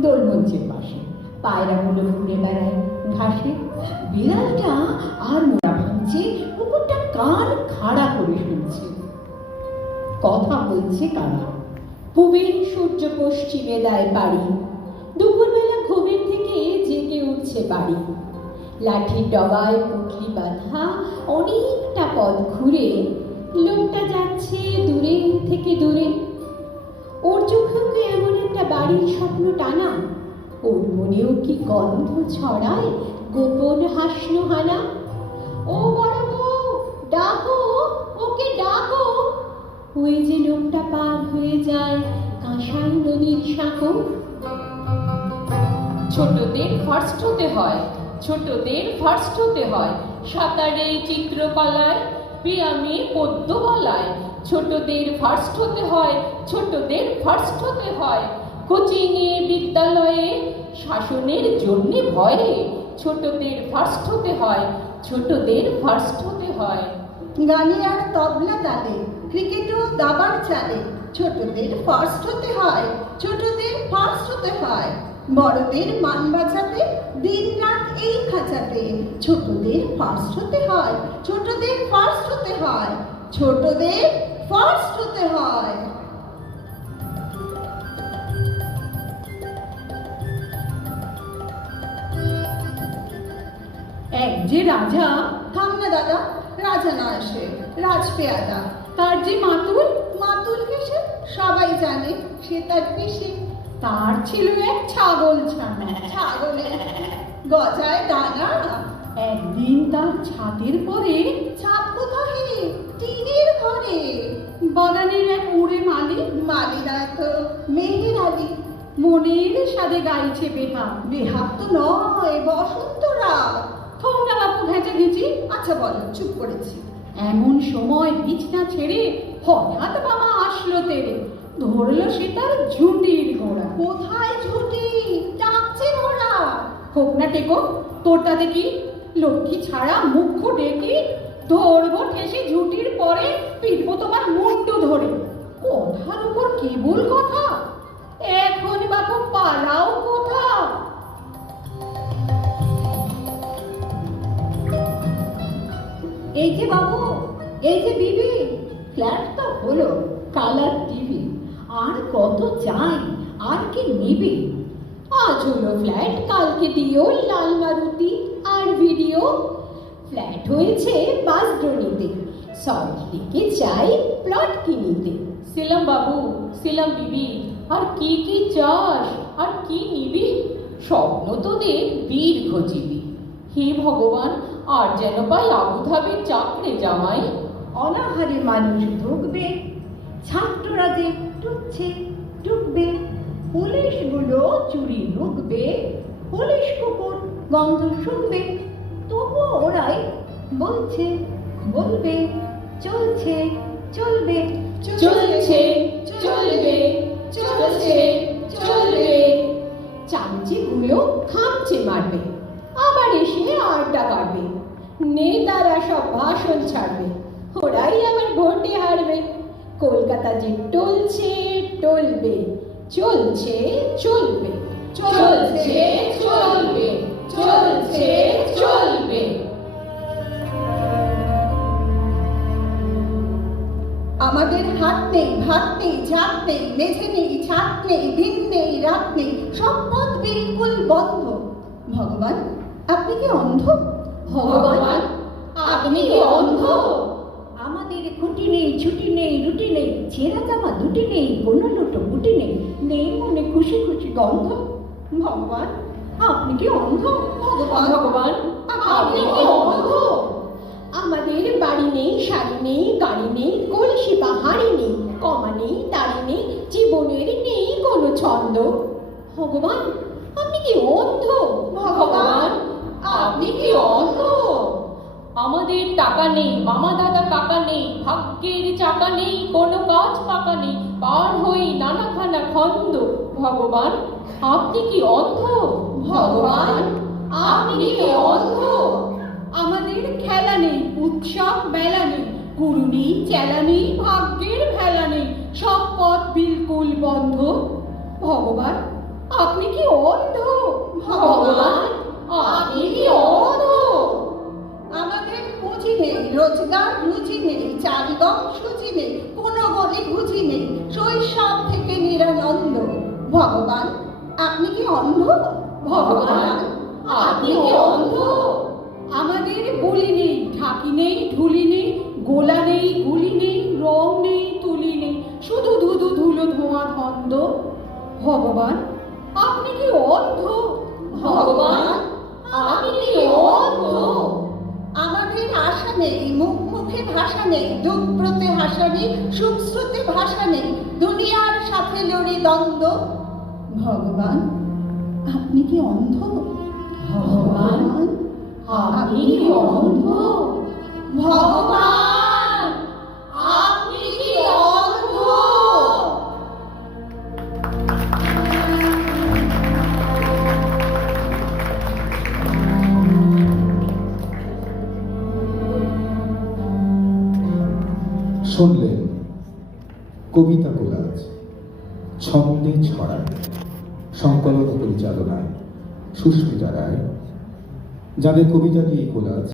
দোলমঞ্চের পাশে। পায়রাগুলো ঘুরে বেড়ায় ঘাসে। বিড়ালটা আর মোড়া ভাঙছে, কুকুরটা কান খাড়া করে শুনছে। কথা বলছে কারা? পুবের সূর্য পশ্চিমে দেয় বাড়ি দুপুরবেলা ঘুমের থেকে জেগে উঠছে বাড়ি। লাঠির ডবায় পুটলি বাঁধা অনেকটা পথ ঘুরে। লোকটা যাচ্ছে দূরে থেকে দূরে। ওর চোখেও কি এমন বাড়ির স্বপ্ন টানা। ওর মনেও কি গন্ধ ছড়ায় গোপন হাসনো হানা? ও বড় বউ, ডাকো, ওকে ডাকো। ওই যে লোকটা পার হয়ে যায় কাঁসাই নদীর সাঁকো। ছোটদের ফার্স্ট হতে হয়, ছোটদের ফার্স্ট হতে হয়। সাঁতারে চিত্রকলায় ব্যায়ামে পদ্মবালায় ছোটদের ফার্স্ট হতে হয়, ছোটদের ফার্স্ট হতে হয়। কোচিংয়ে বিদ্যালয়ে শাসনের জন্যে ভয়ে ছোটদের ফার্স্ট হতে হয়, ছোটদের ফার্স্ট হতে হয়। গানে আর তবলা তালে, ক্রিকেটও দাবার চালে, ছোটদের ফার্স্ট হতে হয়, ছোটদের ফার্স্ট হতে হয়। বড়দের মান বাঁচাতে, দিন রাত এই খাঁচাতে, ছোটদের ফার্স্ট হতে হয়, ছোটদের ফার্স্ট হতে হয়, ছোটদের ফার্স্ট হতে হয়। এক যে রাজা থাম না দাদা রাজা না আসে রাজপেয়াদা। তার যে মাতুল মাতুল কিসে সবাই জানে সে তার পিসি। তার ছিল এক ছাগল ছানা। ছাগলে। গজায় ডানা একদিন তার ছাদের পরে ছাপ কোথায়? টিনের ঘরে। বনানীর এক উড়ে মালিক মালিরা তো মেহের আলী। মনের সাথে গাইছে বেহা বেহাত তো নয় বসন্ত রাত থোমরা বাপু ঘেঁচে ঘেঁচি আচ্ছা বলো চুপ করেছি। এমন সময় বিছনা ছেড়ে হঠাৎ মামা আসলো তেরে। ধরলো সে তার ঝুঁটির ঘোড়া। কোথায় ঝুটি? ডাকছে ওরা হোক না টেকো তোর তাতে কি লক্ষ্মী ছাড়া মুখ্য ডেকে ধরবো ঠেসে ঝুঁটির পরে পিটবো তোমার মুন্ডু ধরে। কথার উপর কেবল কথা। এখন বাপু পালাও এই যে বাবু এই যে বিবি। ফ্ল্যাট তো হলো কালার টিভি আর কত চাই, আর কি নিবি? আজ হলো ফ্ল্যাট কালকে দিও লাল মারুতি আর ভিডিও ফ্ল্যাট হয়েছে বাসড্রোনিতে সল্ট লেকে চাই প্লট কিনিতে। সিলাম বাবু, সিলাম বিবি, আর কি কি চাস, আর কি নিবি? স্বপ্ন তোদের দীর্ঘজীবী হে ভগবান আর যেন পাই আবুধাবির চাকরে জামাই। অনাহারে মানুষ ঢুকবে ছাত্ররা যে টুকছে টুকবে পুলিশগুলো চুরি ঢুকবে পুলিশ কুকুর গন্ধ শুকবে তবু ওরাই বলছে বলবে চলছে চলবে। চলছে চলবে চলছে চলবে। চামচিগুলো খামচে মারবে। নেতারা সব ভাষণ ছাড়বে। ওরাই আবার ভোটে হারবে। কলকাতা যে টলছে, টলবে, চলছে, চলবে। চলছে চলবে চলছে, চলবে। আমাদের হাত নেই, ভাত নেই, ঝাঁক নেই, মেঝে নেই ছাদ নেই, দিন নেই, রাত নেই, সব পথ বিলকুল বন্ধ। ভগবান, আপনি কি অন্ধ? ভগবান আপনি কি অন্ধ। আমাদের খুঁটি নেই ছুটি নেই রুটি নেই ছেঁড়া জামা দুটি নেই কোনো লোটো গুটি নেই নেই মনে খুশি খুশি গন্ধ। ভগবান আপনি কি অন্ধ? ভগবান ভগবান আপনি কি অন্ধ। আমাদের বাড়ি নেই শাড়ি নেই গাড়ি নেই কলসি বা হাড়ি নেই কমা নেই দাড়ি নেই জীবনের নেই কোনো ছন্দ। ভগবান আপনি কি অন্ধ? ভগবান আমাদের টাকা নেই মামা দাদা কাকা নেই ভাগ্যের চাকা নেই কোনো কাজ পাকা নেই পার হই নানাখানা খন্দ ভগবান আপনি কি অন্ধ? ভগবান আপনি কি অন্ধ? আমাদের খেলা নেই উৎসব মেলা নেই গুরু নেই চেলা নেই ভাগ্যের ভেলা নেই সব পথ বিলকুল বন্ধ। ভগবান আপনি কি অন্ধ? ভগবান আপনি রোজগার রুচি নেই চাল গম সুচি নেই কোনো গলি ঘুচি নেই। শৈশব থেকে নিরানন্দ। ভগবান আপনি কি অন্ধ? ভগবান আপনি কি অন্ধ? আমাদের বলি নেই ঢাকি নেই ঢুলি নেই গোলা নেই গুলি নেই রং নেই তুলি নেই। শুধু ধুধু ধুলো ধোঁয়া ধন্দ। ভগবান ভাষা নেই দুঃখ প্রতে হাসা নেই সুশ্রুতি ভাষা নেই দুনিয়ার সাথে লড়ি দ্বন্দ্ব। ভগবান আপনি কি অন্ধ? ভগবান, আপনি অন্ধ? ভগবান! শুনলেন কবিতা কোলাজ ছন্দে ছড়ায় সংকলন পরিচালনায় সুস্মিতা রায়। যাদের কবিতা দিয়ে কোলাজ